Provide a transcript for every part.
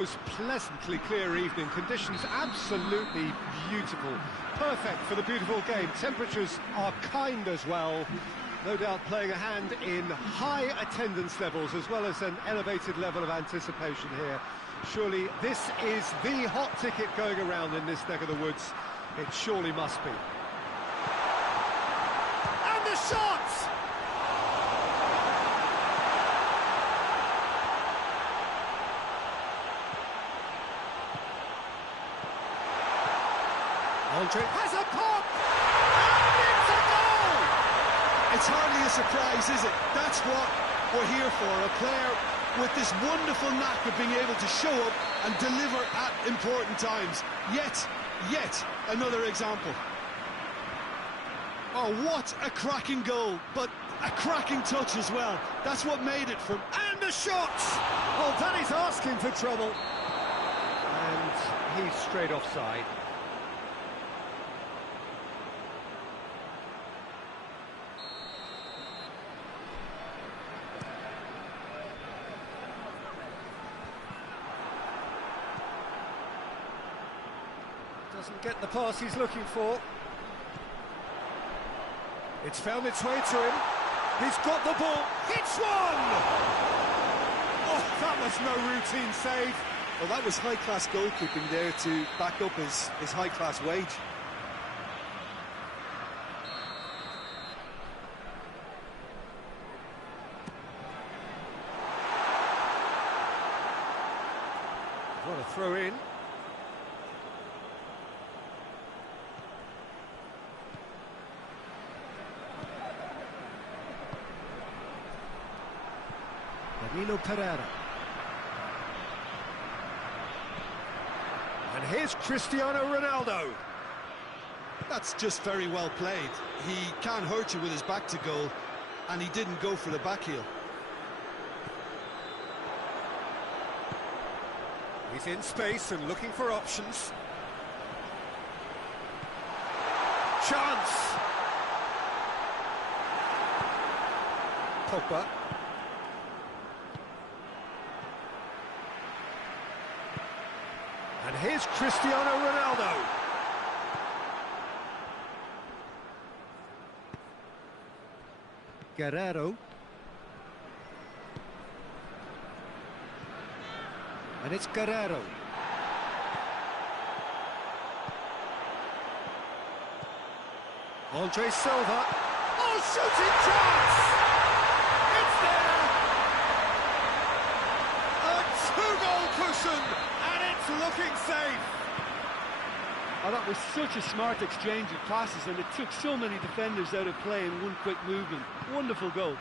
Most pleasantly clear evening, conditions absolutely beautiful, perfect for the beautiful game. Temperatures are kind as well, no doubt playing a hand in high attendance levels as well as an elevated level of anticipation here. Surely this is the hot ticket going around in this neck of the woods. It surely must be. And the shot! Andre has a pop! And it's a goal! It's hardly a surprise, is it? That's what we're here for. A player with this wonderful knack of being able to show up and deliver at important times. Yet another example. Oh, what a cracking goal, but a cracking touch as well. That's what made it from... And the shot! Well, Danny's asking for trouble. And he's straight offside. Doesn't get the pass he's looking for. It's found its way to him. He's got the ball. Hits one! Oh, that was no routine save. Well, that was high-class goalkeeping there to back up his high-class wage. What a throw in. Danilo Pereira. And here's Cristiano Ronaldo. That's just very well played. He can't hurt you with his back to goal, and he didn't go for the back heel. He's in space and looking for options. Chance! Pogba. And here's Cristiano Ronaldo. Guerrero. And it's Guerrero. Andre Silva. Oh, shooting chance! It's there! A two-goal cushion, and it's looking safe. Oh, that was such a smart exchange of passes, and it took so many defenders out of play in one quick movement. Wonderful goal.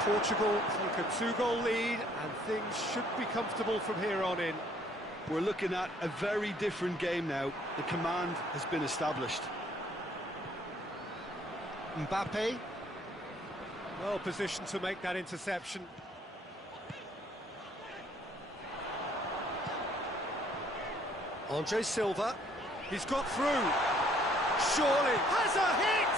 Portugal take a two-goal lead, and things should be comfortable from here on in. We're looking at a very different game now. The command has been established. Mbappe, well positioned to make that interception. Andre Silva, he's got through. Surely has a hit!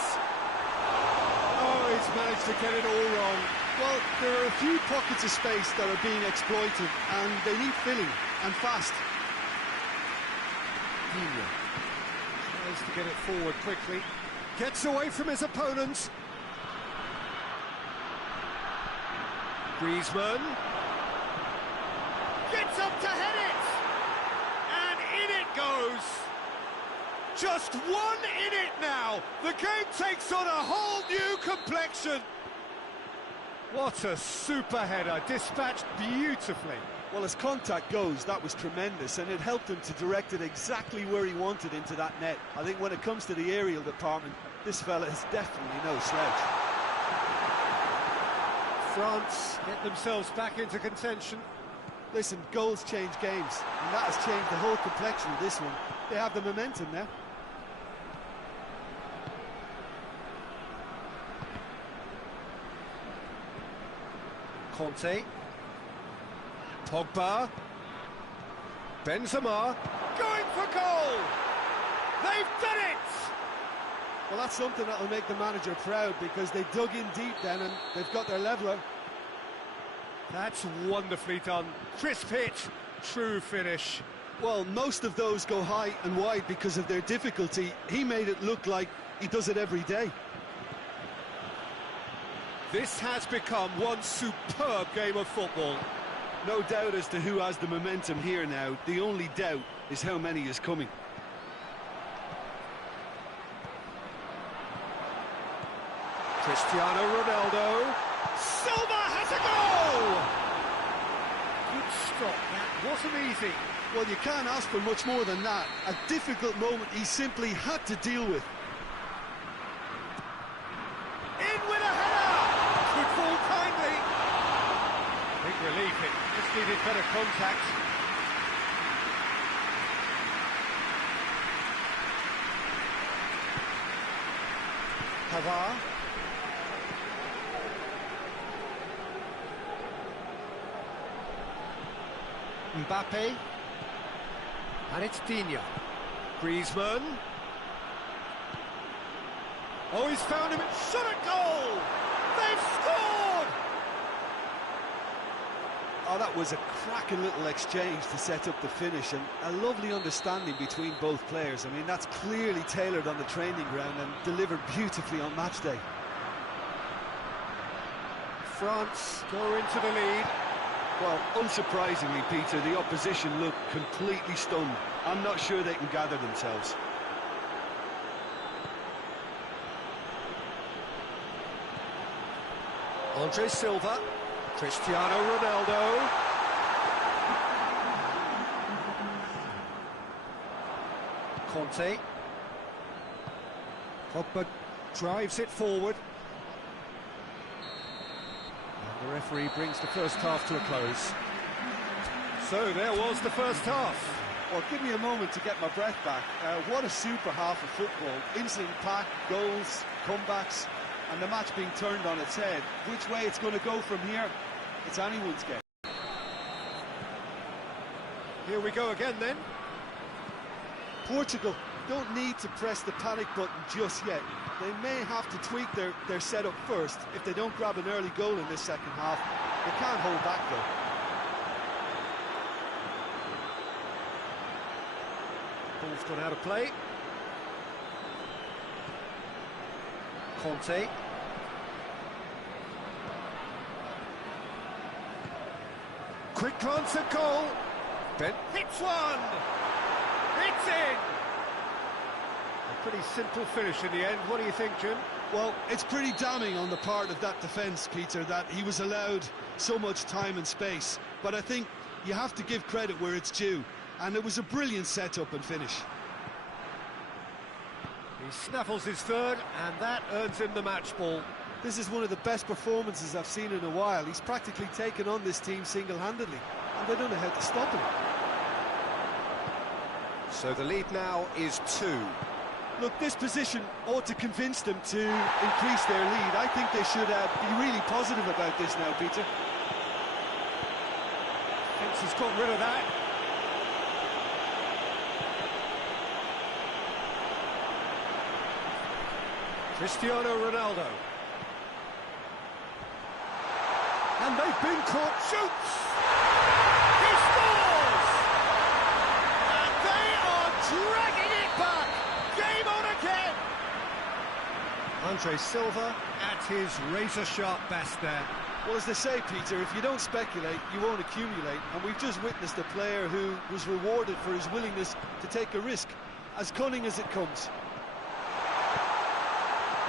Oh, he's managed to get it all wrong. Well, there are a few pockets of space that are being exploited, and they need filling, and fast. Digne tries to get it forward quickly. Gets away from his opponent. Griezmann. Gets up to head it! And in it goes! Just one in it now! The game takes on a whole new complexion! What a super header, dispatched beautifully. Well, as contact goes, that was tremendous, and it helped him to direct it exactly where he wanted into that net. I think when it comes to the aerial department, this fella is definitely no slouch. France get themselves back into contention. Listen, goals change games, and that has changed the whole complexion of this one. They have the momentum now. Conte. Pogba. Benzema. Going for goal! They've done it! Well, that's something that'll make the manager proud, because they dug in deep then and they've got their leveller. That's wonderfully done. Crisp hit, true finish. Well, most of those go high and wide because of their difficulty. He made it look like he does it every day. This has become one superb game of football. No doubt as to who has the momentum here now. The only doubt is how many is coming. Cristiano Ronaldo. Silva has a goal! Good stop, that wasn't easy. Well, you can't ask for much more than that. A difficult moment he simply had to deal with. In with a header! Could fall kindly. Big relief, it just needed better contact. Pavard. Mbappe. And it's Digne. Griezmann. Oh, he's found him. Shot at goal! They've scored! Oh, that was a cracking little exchange to set up the finish, and a lovely understanding between both players. I mean, that's clearly tailored on the training ground and delivered beautifully on match day. France go into the lead. Well, unsurprisingly, Peter, the opposition look completely stunned. I'm not sure they can gather themselves. Andre Silva, Cristiano Ronaldo. Conte. Pogba drives it forward. And the referee brings the first half to a close. So there was the first half. Well, give me a moment to get my breath back. What a super half of football. Instant pack, goals, comebacks, and the match being turned on its head. Which way it's going to go from here, it's anyone's game. Here we go again then. Portugal don't need to press the panic button just yet. They may have to tweak their setup first. If they don't grab an early goal in this second half, they can't hold back though. Ball's gone out of play. Conte. Quick glance at goal. Ben hits one. It's in. A pretty simple finish in the end. What do you think, Jim? Well, it's pretty damning on the part of that defence, Peter, that he was allowed so much time and space. But I think you have to give credit where it's due. And it was a brilliant setup and finish. He snaffles his third, and that earns him the match ball. This is one of the best performances I've seen in a while. He's practically taken on this team single-handedly, and they don't know how to stop him. So the lead now is 2. Look, this position ought to convince them to increase their lead. I think they should be really positive about this now, Peter. Thinks he's got rid of that. Cristiano Ronaldo. And they've been caught. Shoots! He scores! And they are dragging it back. Game on again. Andre Silva at his razor-sharp best there. Well, as they say, Peter, if you don't speculate, you won't accumulate. And we've just witnessed a player who was rewarded for his willingness to take a risk, as cunning as it comes.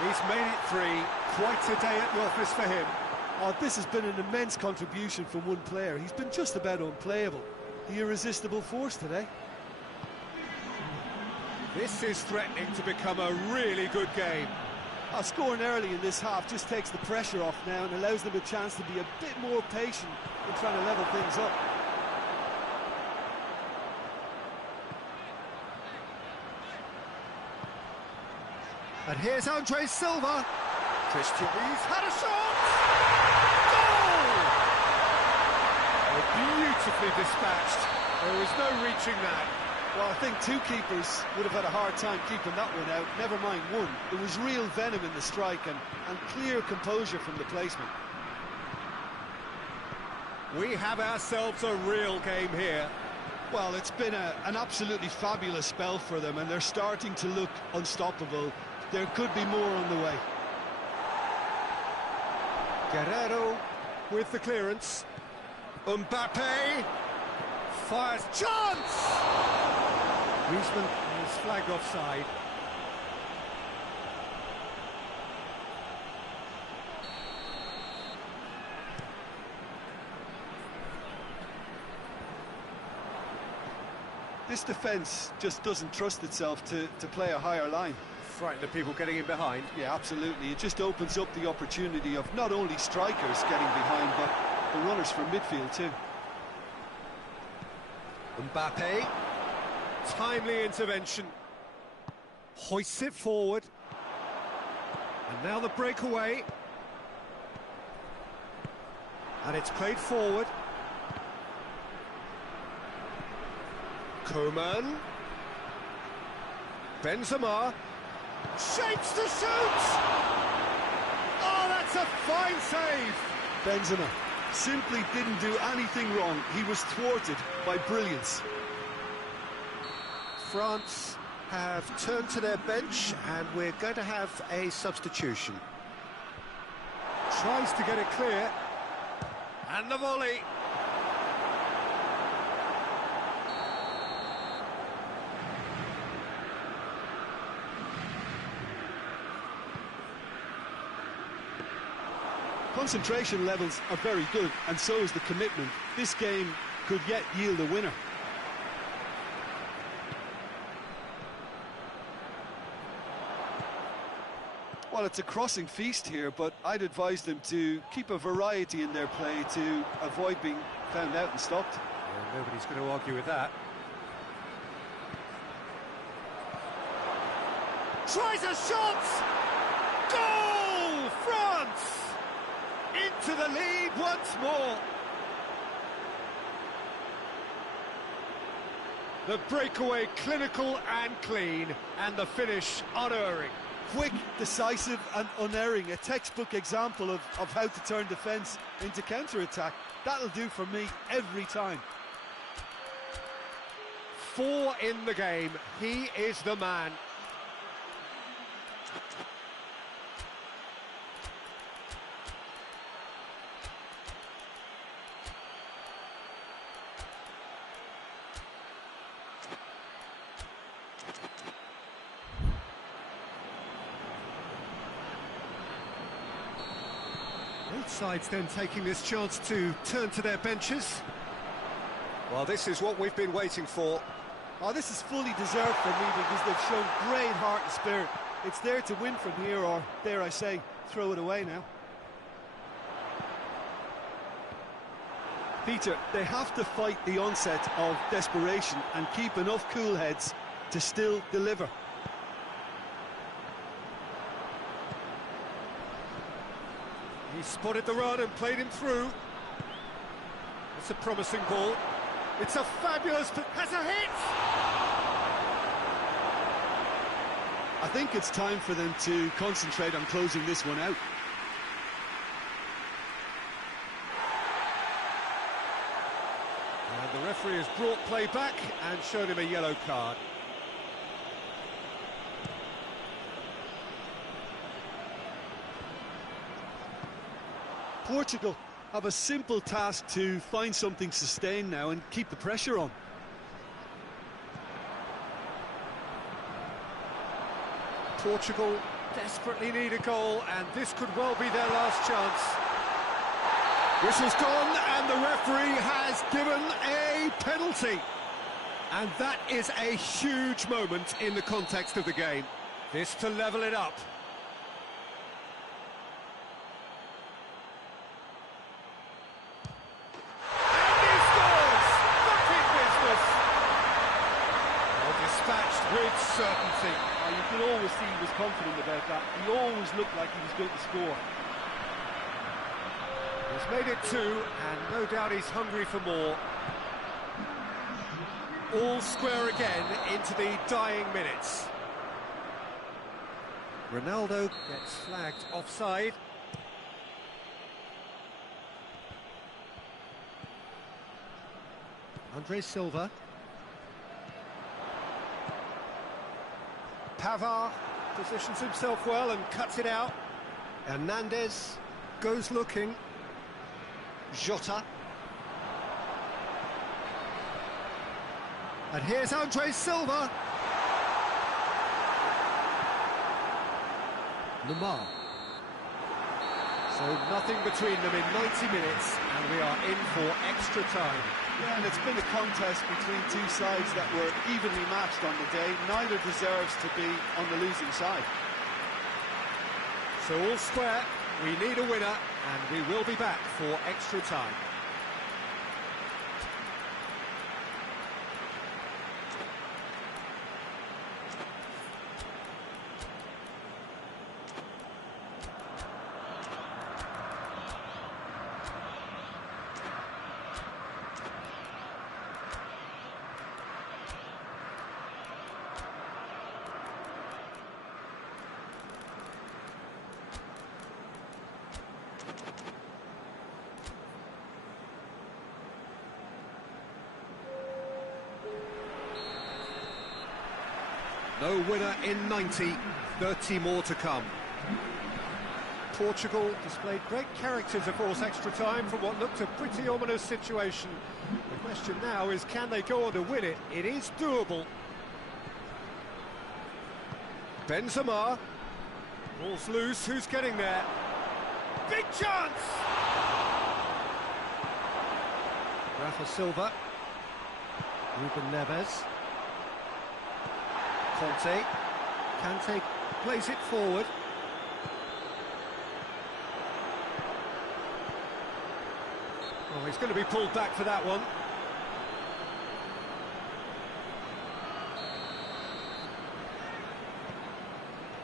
He's made it 3. Quite a day at the office for him. Oh, this has been an immense contribution from one player. He's been just about unplayable. The irresistible force today. This is threatening to become a really good game. Scoring early in this half just takes the pressure off now and allows them a chance to be a bit more patient in trying to level things up. And here's Andre Silva. Christian, he's had a shot! Goal! Oh, beautifully dispatched. There was no reaching that. Well, I think two keepers would have had a hard time keeping that one out, never mind one. There was real venom in the strike and clear composure from the placement. We have ourselves a real game here. Well, it's been an absolutely fabulous spell for them, and they're starting to look unstoppable. There could be more on the way. Guerrero with the clearance. Mbappe fires, chance! Griezmann is flagged offside. This defence just doesn't trust itself to play a higher line. Frightened of people getting in behind. Yeah, absolutely. It just opens up the opportunity of not only strikers getting behind, but the runners from midfield too. Mbappe, timely intervention, hoists it forward, and now the breakaway, and it's played forward. Koeman, Benzema, shapes to shoot! Oh, that's a fine save! Benzema simply didn't do anything wrong. He was thwarted by brilliance. France have turned to their bench, and we're going to have a substitution. Tries to get it clear, and the volley. Concentration levels are very good, and so is the commitment. This game could yet yield a winner. Well, it's a crossing feast here, but I'd advise them to keep a variety in their play to avoid being found out and stopped. Yeah, nobody's going to argue with that. Tries a shot! Goal! France! Into the lead once more. The breakaway clinical and clean, and the finish unerring. Quick, decisive and unerring, a textbook example of how to turn defence into counter-attack. That'll do for me every time. 4 in the game, he is the man. Both sides then taking this chance to turn to their benches. Well, this is what we've been waiting for. Oh, this is fully deserved for me because they've shown great heart and spirit. It's there to win from here, or, dare I say, throw it away now. Peter, they have to fight the onset of desperation and keep enough cool heads to still deliver. He spotted the run and played him through. It's a promising ball. It's a fabulous... has a hit! I think it's time for them to concentrate on closing this one out. And the referee has brought play back and showed him a yellow card. Portugal have a simple task to find something sustained now and keep the pressure on. Portugal desperately need a goal, and this could well be their last chance. Whistle's gone, and the referee has given a penalty. And that is a huge moment in the context of the game. This to level it up. Dispatched with certainty. You can always see he was confident about that. He always looked like he was going to score. He's made it 2, and no doubt he's hungry for more. All square again into the dying minutes. Ronaldo gets flagged offside. Andre Silva. Pavard positions himself well and cuts it out. Hernandez goes looking. Jota. And here's Andre Silva. Lamar. So nothing between them in 90 minutes, and we are in for extra time. Yeah, and it's been a contest between two sides that were evenly matched on the day. Neither deserves to be on the losing side. So all square, we need a winner, and we will be back for extra time. No winner in 90, 30 more to come. Portugal displayed great character to force extra time from what looked a pretty ominous situation. The question now is, can they go on to win it? It is doable. Benzema. Ball's loose, who's getting there? Big chance! Rafa Silva. Ruben Neves. Kante plays it forward. Oh, he's going to be pulled back for that one.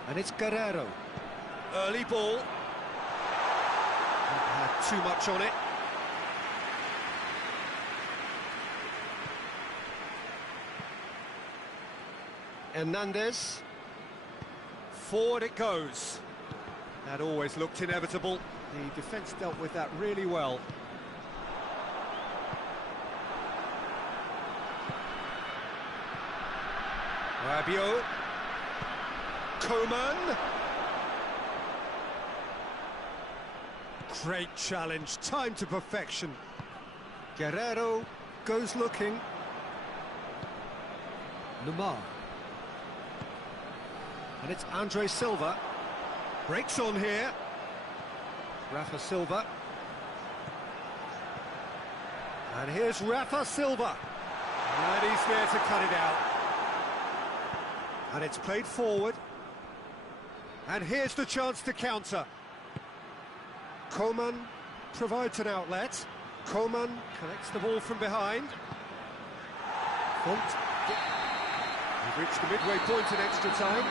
And it's Guerrero. Early ball. Not had too much on it. Hernandez. Forward it goes. That always looked inevitable. The defence dealt with that really well. Rabiot. Coman. Great challenge, time to perfection. Guerrero goes looking. Lamar. And it's Andre Silva. Breaks on here. Rafa Silva. And here's Rafa Silva. And he's there to cut it out. And it's played forward. And here's the chance to counter. Coman provides an outlet. Coman collects the ball from behind. Font. We've reached the midway point in extra time.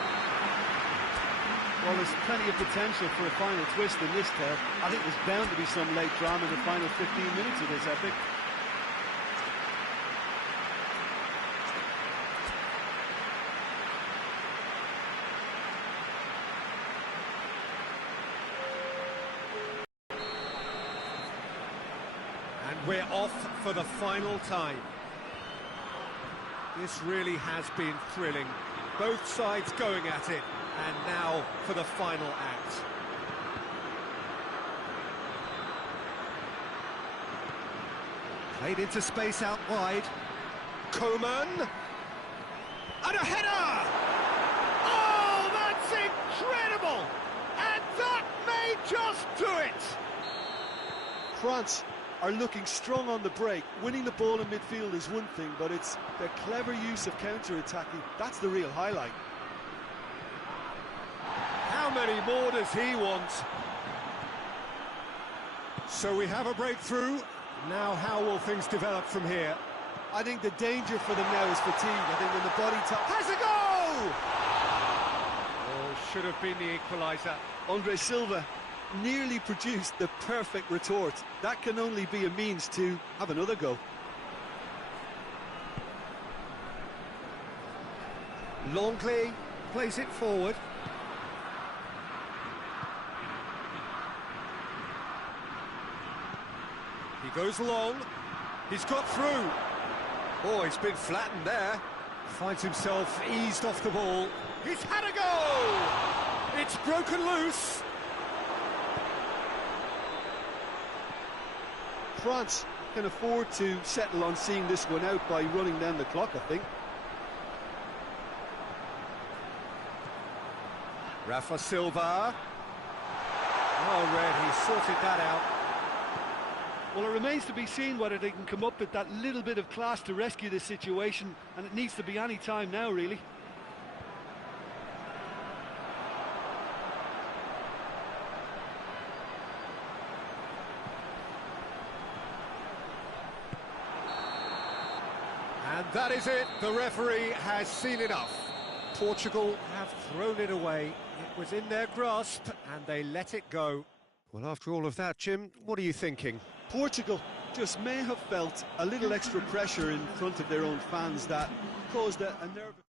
Well, there's plenty of potential for a final twist in this tale. I think there's bound to be some late drama in the final 15 minutes of this epic. And we're off for the final time. This really has been thrilling. Both sides going at it. And now for the final act. Played into space out wide. Coman. And a header! Oh, that's incredible! And that may just do it! France are looking strong on the break. Winning the ball in midfield is one thing, but it's their clever use of counter-attacking. That's the real highlight. How many more does he want? So we have a breakthrough. Now how will things develop from here? I think the danger for them now is fatigue. I think when the body has a go! Oh, should have been the equaliser. Andre Silva nearly produced the perfect retort. That can only be a means to have another go. Longley plays it forward. He goes long. He's got through. Oh, he's been flattened there. Finds himself eased off the ball. He's had a go! It's broken loose. France can afford to settle on seeing this one out by running down the clock, I think. Rafa Silva. Oh, Red, he sorted that out. Well, it remains to be seen whether they can come up with that little bit of class to rescue this situation, and it needs to be any time now, really. And that is it. The referee has seen enough. Portugal have thrown it away. It was in their grasp, and they let it go. Well, after all of that, Jim, what are you thinking? Portugal just may have felt a little extra pressure in front of their own fans that caused a nervous...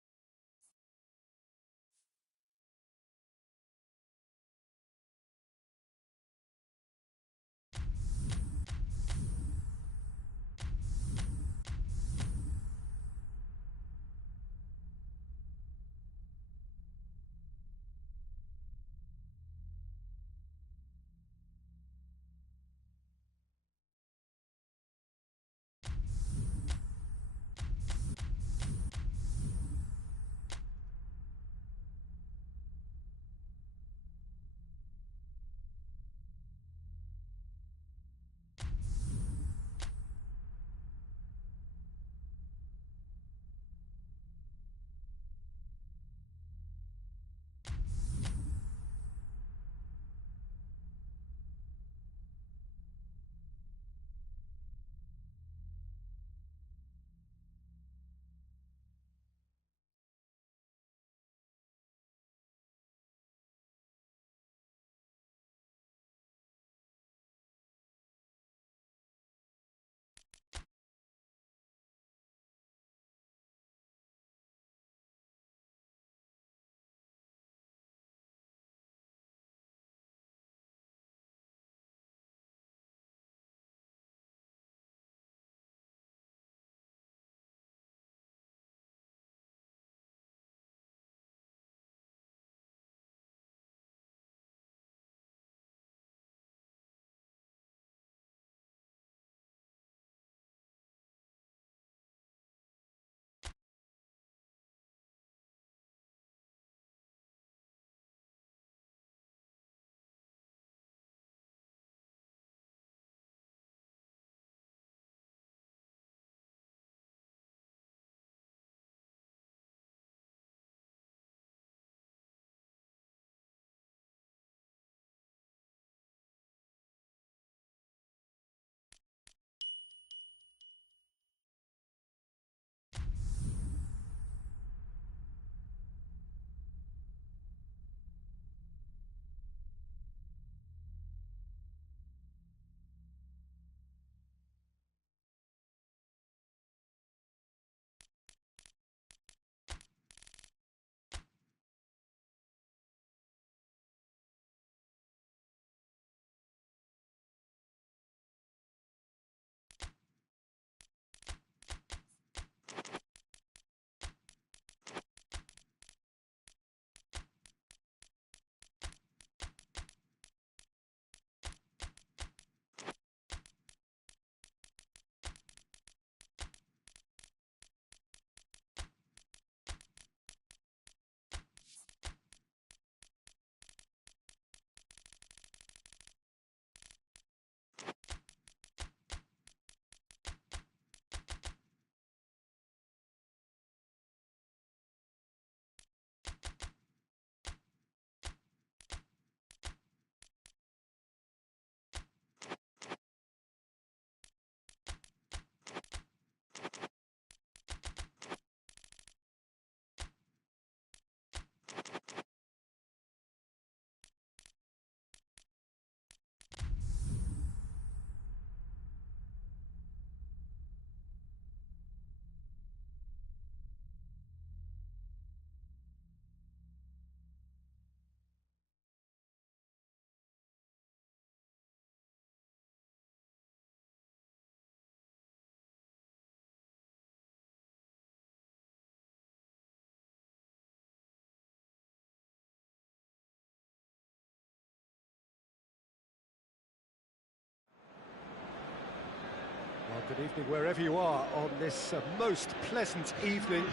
Good evening wherever you are on this most pleasant evening.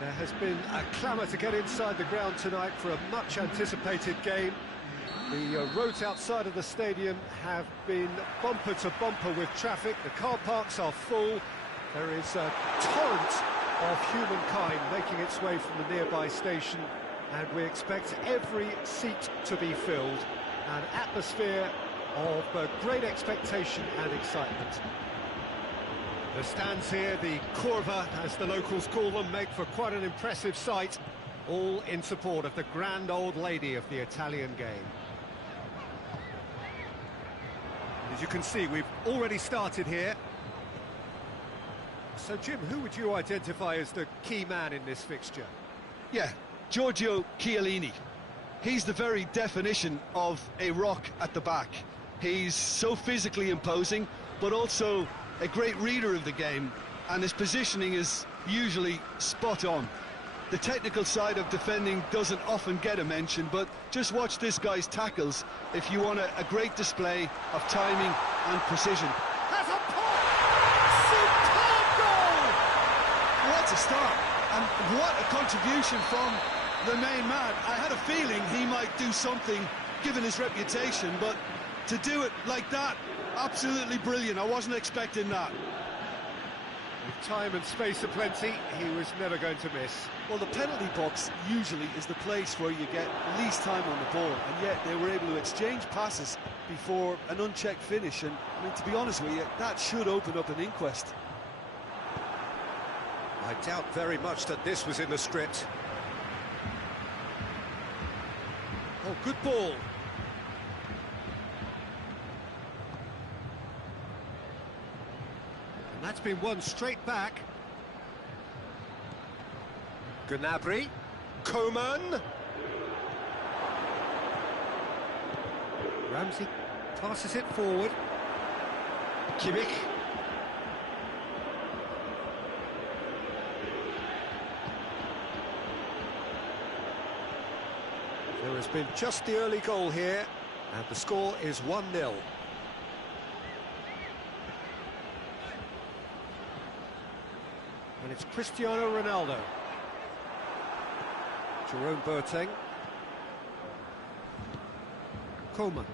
There has been a clamour to get inside the ground tonight for a much-anticipated game. The roads outside of the stadium have been bumper to bumper with traffic. The car parks are full. There is a torrent of humankind making its way from the nearby station, and we expect every seat to be filled. An atmosphere of great expectation and excitement. The stands here, the curva, as the locals call them, make for quite an impressive sight, all in support of the grand old lady of the Italian game. As you can see, we've already started here. So, Jim, who would you identify as the key man in this fixture? Yeah, Giorgio Chiellini. He's the very definition of a rock at the back. He's so physically imposing, but also a great reader of the game, and his positioning is usually spot on. The technical side of defending doesn't often get a mention, but just watch this guy's tackles if you want a great display of timing and precision. Has a pop! Superb goal! What a start, and what a contribution from the main man. I had a feeling he might do something given his reputation, but to do it like that, absolutely brilliant. I wasn't expecting that. With time and space aplenty, he was never going to miss. Well, the penalty box usually is the place where you get least time on the ball, and yet they were able to exchange passes before an unchecked finish, and I mean, to be honest with you, that should open up an inquest. I doubt very much that this was in the script. Oh, good ball. And that's been won straight back. Gnabry, Coman. Ramsey passes it forward. Kimmich. There has been just the early goal here, and the score is 1-0. And it's Cristiano Ronaldo. Jerome Boateng. Coman.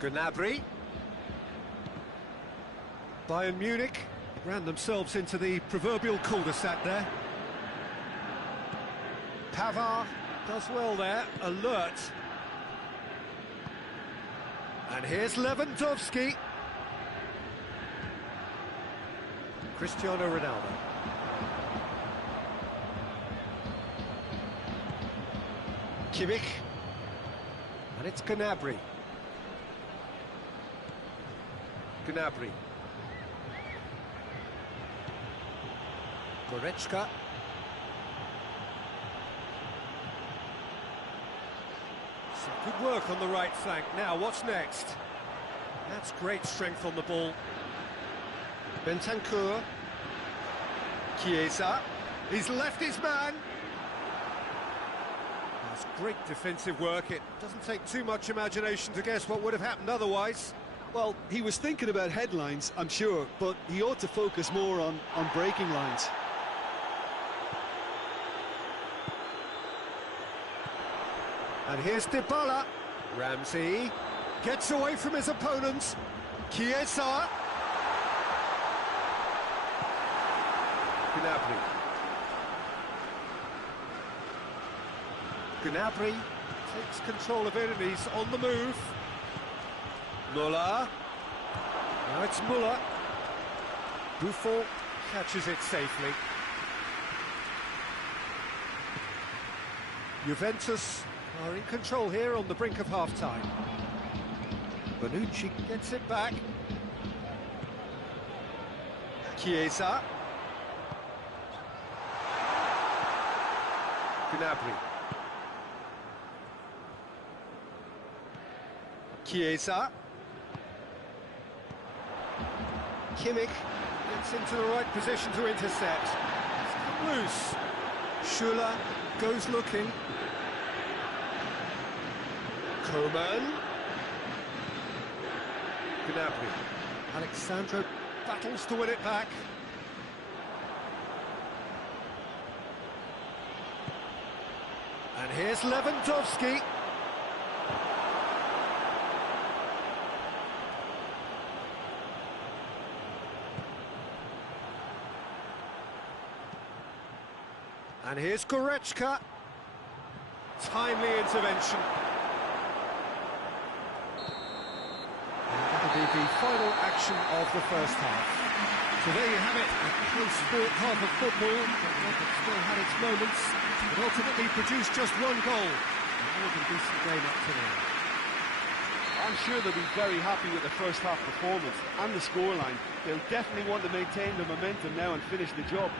Gnabry. Bayern Munich ran themselves into the proverbial cul-de-sac there. Pavard does well there, alert. And here's Lewandowski. Cristiano Ronaldo. Kimmich. And it's Gnabry. Gnabry. Goretzka. Some good work on the right flank. Now, what's next? That's great strength on the ball. Bentancur. Chiesa. He's left his man. That's great defensive work. It doesn't take too much imagination to guess what would have happened otherwise. Well, he was thinking about headlines, I'm sure, but he ought to focus more on breaking lines. And here's Dybala. Ramsey gets away from his opponents. Chiesa. Gnabry. Gnabry takes control of it and he's on the move. Muller. Now it's Muller. Buffon catches it safely. Juventus are in control here on the brink of half-time. Bonucci gets it back. Chiesa. Gnabry. Chiesa. Kimmich gets into the right position to intercept. It's come loose. Schuller goes looking. Coman. Gnabry. Alexandro battles to win it back. And here's Lewandowski. And here's Goretzka. Timely intervention. And that'll be the final action of the first half. So there you have it, a close-fought half of football, but still had its moments, but ultimately produced just one goal. A more than decent game up to now. I'm sure they'll be very happy with the first half performance and the scoreline. They'll definitely want to maintain the momentum now and finish the job.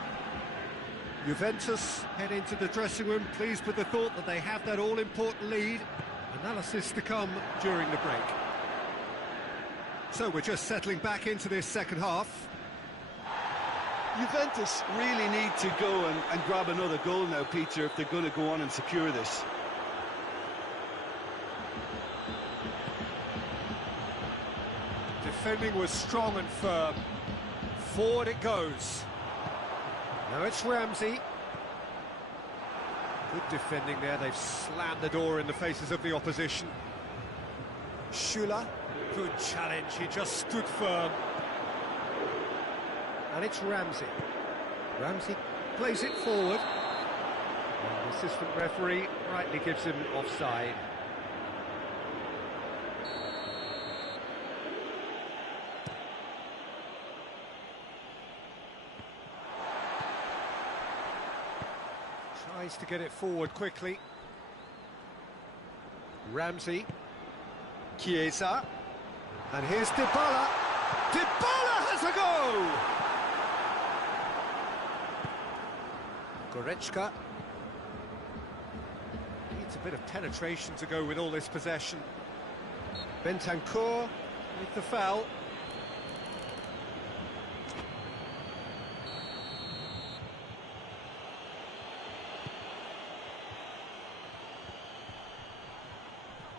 Juventus head into the dressing room pleased with the thought that they have that all-important lead. Analysis to come during the break. So we're just settling back into this second half. Juventus really need to go and grab another goal now, Peter, if they're going to go on and secure this. Defending was strong and firm. Forward it goes. Now it's Ramsey. Good defending there, they've slammed the door in the faces of the opposition. Schüller, good challenge, he just stood firm. And it's Ramsey. Ramsey plays it forward. And the assistant referee rightly gives him offside. Tries to get it forward quickly. Ramsey. Chiesa. And here's Dybala. Dybala has a go! Goretzka. Needs a bit of penetration to go with all this possession. Bentancur with the foul.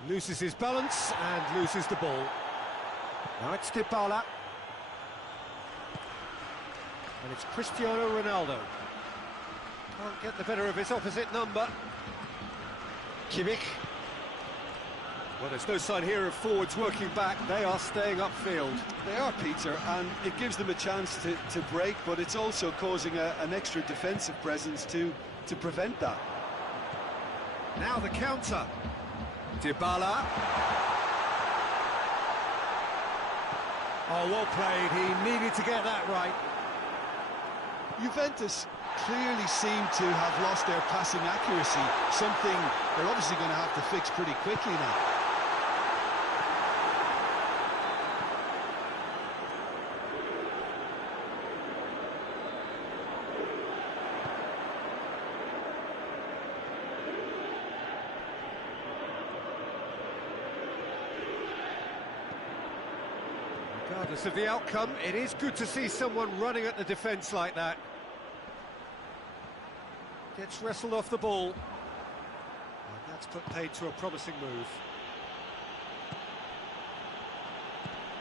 Loses his balance and loses the ball. Now it's Dybala. And it's Cristiano Ronaldo. Can't get the better of his opposite number. Kimmich. Well, there's no sign here of forwards working back. They are staying upfield. They are, Peter, and it gives them a chance to break, but it's also causing an extra defensive presence to prevent that. Now the counter. Dybala. Oh, well played. He needed to get that right. Juventus clearly seem to have lost their passing accuracy, something they're obviously going to have to fix pretty quickly now. Regardless of the outcome, it is good to see someone running at the defence like that. Gets wrestled off the ball. And that's put paid to a promising move.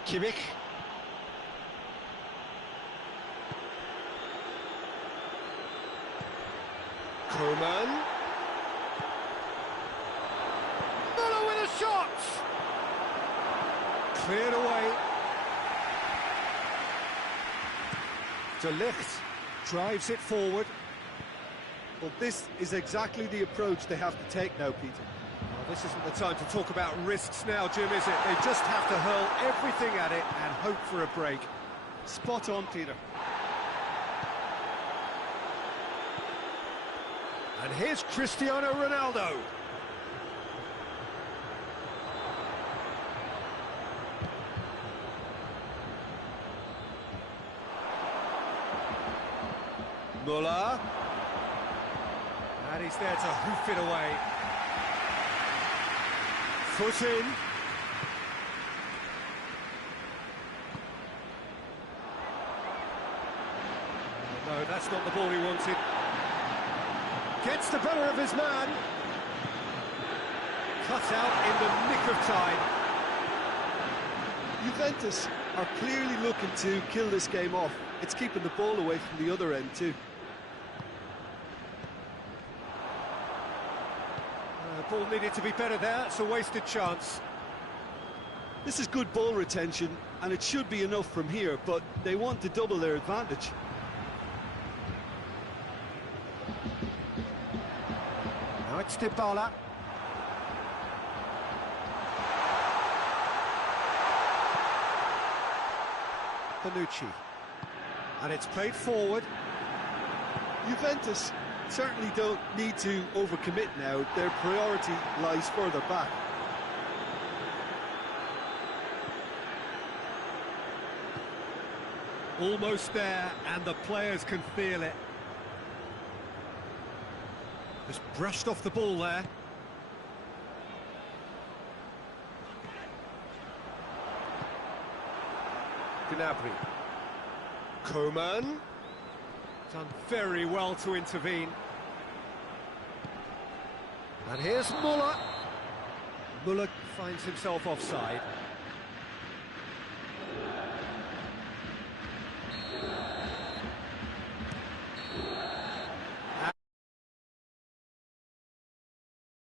Kimmich. Koeman. Müller with a shot! Cleared away. De Ligt drives it forward. Well, this is exactly the approach they have to take now, Peter. Well, this isn't the time to talk about risks now, Jim, is it? They just have to hurl everything at it and hope for a break. Spot on, Peter. And here's Cristiano Ronaldo. Müller. And he's there to hoof it away. Foot in. No, that's not the ball he wanted. Gets the better of his man. Cut out in the nick of time. Juventus are clearly looking to kill this game off. It's keeping the ball away from the other end too. Ball needed to be better there, it's a wasted chance. This is good ball retention, and it should be enough from here, but they want to double their advantage. Now it's Dybala. Bonucci. And it's played forward. Juventus certainly don't need to overcommit now. Their priority lies further back. Almost there, and the players can feel it. Just brushed off the ball there. Gnabry. Coman. Done very well to intervene. And here's Muller. Muller finds himself offside.